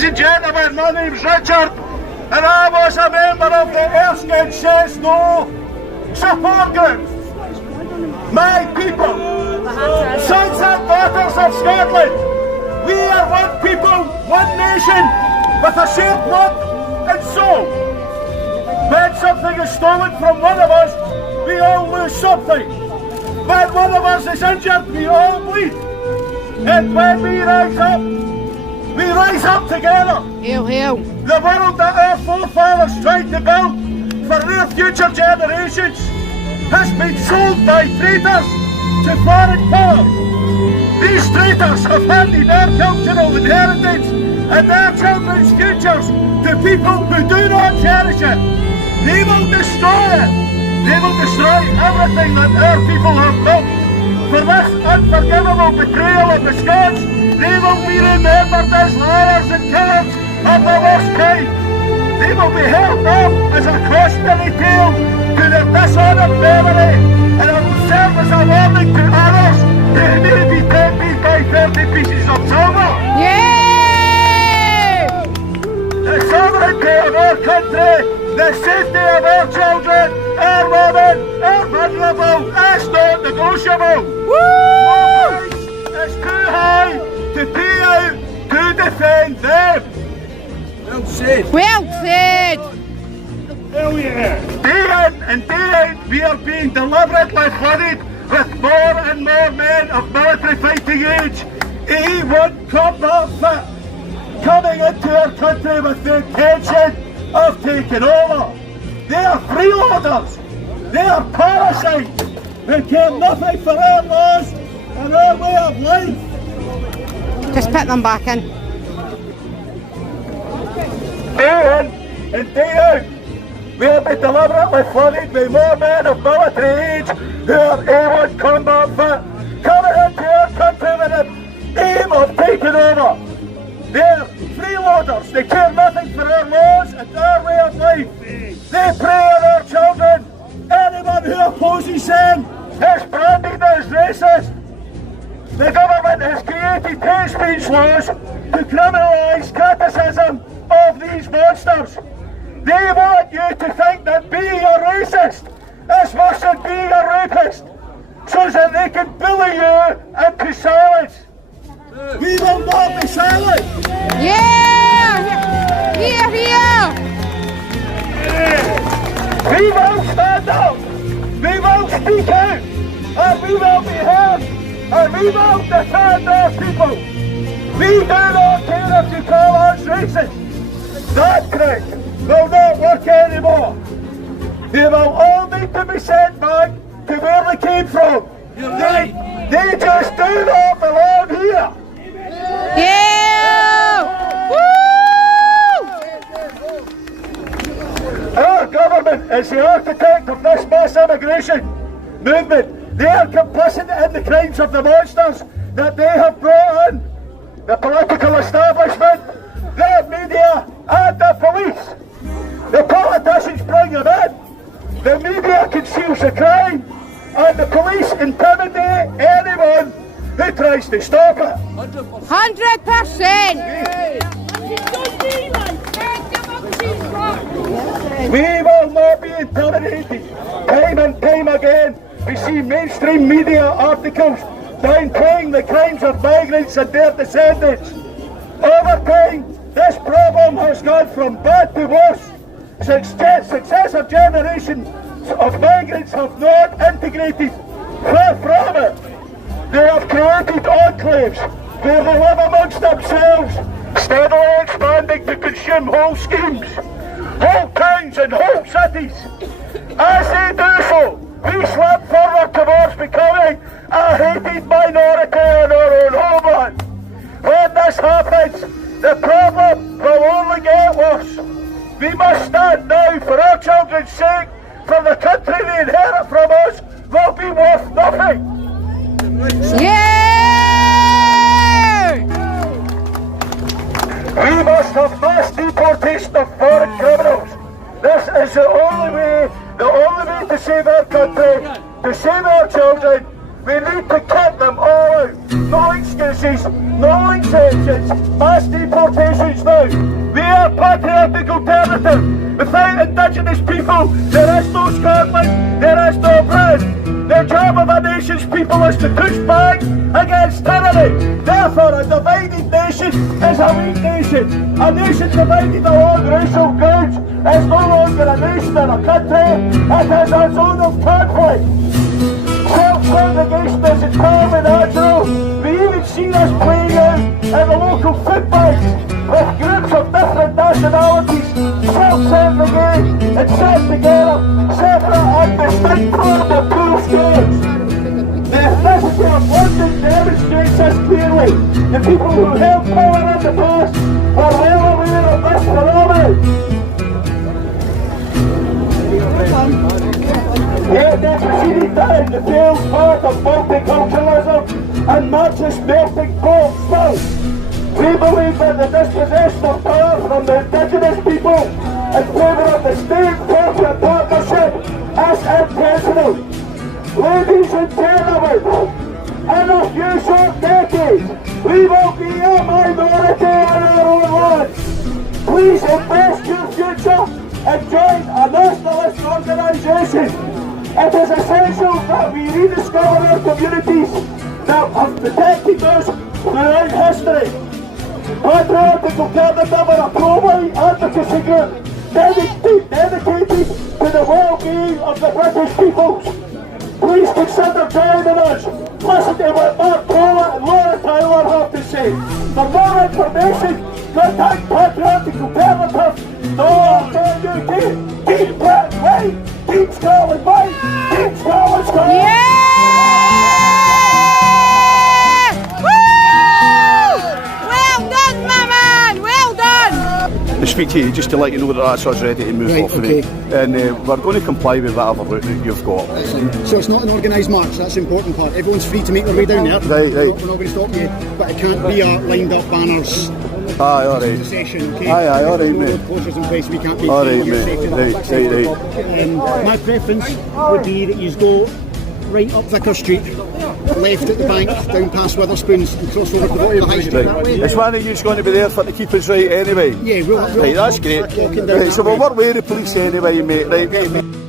Ladies and gentlemen, my name's Richard, and I was a member of the Erskine Says No support group. My people, sons and daughters of Scotland, we are one people, one nation, with a shared blood and soul. When something is stolen from one of us, we all lose something. When one of us is injured, we all bleed. And when we rise up together. Hail, hail. The world that our forefathers tried to build for their future generations has been sold by traitors to foreign powers. These traitors have handed our cultural inheritance and their children's futures to people who do not cherish it. They will destroy it. They will destroy everything that our people have built. For this unforgivable betrayal of the Scots, they will be remembered as liars and killers of the worst kind. They will be held up as a cautionary tale to their dishonoured memory, and it will serve as a warning to others who may be tempted by 30 pieces of silver. Yay! The sovereignty of our country, the safety of our children, our women, our vulnerable, is not negotiable. Woo! No price is too high to pay out to defend them. Well said. Well said. Hell yeah. Day in and day out, we are being deliberately flooded with more and more men of military fighting age, A1 combat fit, coming into our country with the intention of taking over. They are freeloaders. They are parasites who care nothing for our laws and our way of life. Just put them back in. Day in and day out, we have been deliberately flooded with more men of military age who are A1 combat fit, coming into our country with the aim of taking over. They're freeloaders. They care nothing for our laws and our way of life. They prey on our children. Anyone who opposes them is branded as racist. The government has created hate speech laws to criminalise criticism of these monsters. They want you to think that being a racist is worse than being a rapist, so that they can bully you into silence. We will not be silent. Yeah! Here, here! We will stand up. We will speak out. And we will be heard. And we will defend our people. We do not care if you call us racist. That trick will not work anymore. They will all need to be sent back to where they came from. You're right. They just do not belong here. Yeah! Woo! Our government is the architect of this mass immigration movement. They are complicit in the crimes of the monsters that they have brought in. The political establishment, the media and the police. The politicians bring them in. The media conceals the crime and the police intimidate anyone who tries to stop it. 100%! We will not be intimidated. Time and time again, we see mainstream media articles downplaying the crimes of migrants and their descendants. Over time, this problem has gone from bad to worse. Successive generations of migrants have not integrated far from it. They have created enclaves where they live amongst themselves, steadily expanding to consume whole schemes, whole towns and whole cities. As they do so, we slip forward towards becoming a hated minority in our own homeland. When this happens, the problem will only get worse. We must stand now for our children's sake, for the country they inherit from us will be worth nothing. Yeah! We must have mass deportation of foreign criminals. This is the only way to save our country, to save our children, We need to kick them all out. No excuses, no exemptions, mass deportations now. We are Patriotic Alternative. Without Indigenous people, there is no Scotland, there is no Britain. The job of a nation's people is to push back against tyranny. Therefore, a divided nation is a weak nation. A nation divided along racial grounds is no longer a nation or a country. It is a zone of conflict. Self-segregation is entirely natural. We even see this playing out in the local food banks with groups of different nationalities self-segregate and set together separate and distinct from the poor states. The ethnicity of London demonstrates this clearly. The people who held power in the past are well aware of this phenomenon. Yet they proceeded down the failed path of multiculturalism and Marxist melting pot still. We believe that the dispossession of power from the Indigenous people in favour of the state-corporate partnership is intentional. Ladies and gentlemen, in a few short decades, we will be a minority in our own land. Please invest your future and join a nationalist organisation. It is essential that we rediscover our communities that have protected us throughout history. Patriotic Alternative are a pro-white advocacy group dedicated to the well-being of the British peoples. Please consider joining us. Listen to what Mark Power and Laura Tyler have to say. For more information, contact Patriotic Alternative. Keep Britain white, keep Scotland white, keep Scotland strong. Yeah! Woo! Well done, my man. Well done. To speak to you, just to let you know that that's us ready to move off of it. And we're going to comply with whatever route that you've got. So it's not an organised march, that's the important part. Everyone's free to make their way down there. Right. We're not going to stop you, but it can't be lined up banners. Aye, alright. Session, okay? Aye, alright, mate. Posters in place, we can't be Alright, your mate. safety. Right. My preference would be that you go right up Vicar Street, left at the bank, down past Witherspoons, and cross over to the high street that way. Is one of you going to be there for to keep us right anyway? Yeah, we'll Right, that's great. walking down Right, that so way. we'll work with the police anyway, mate. Right, mate.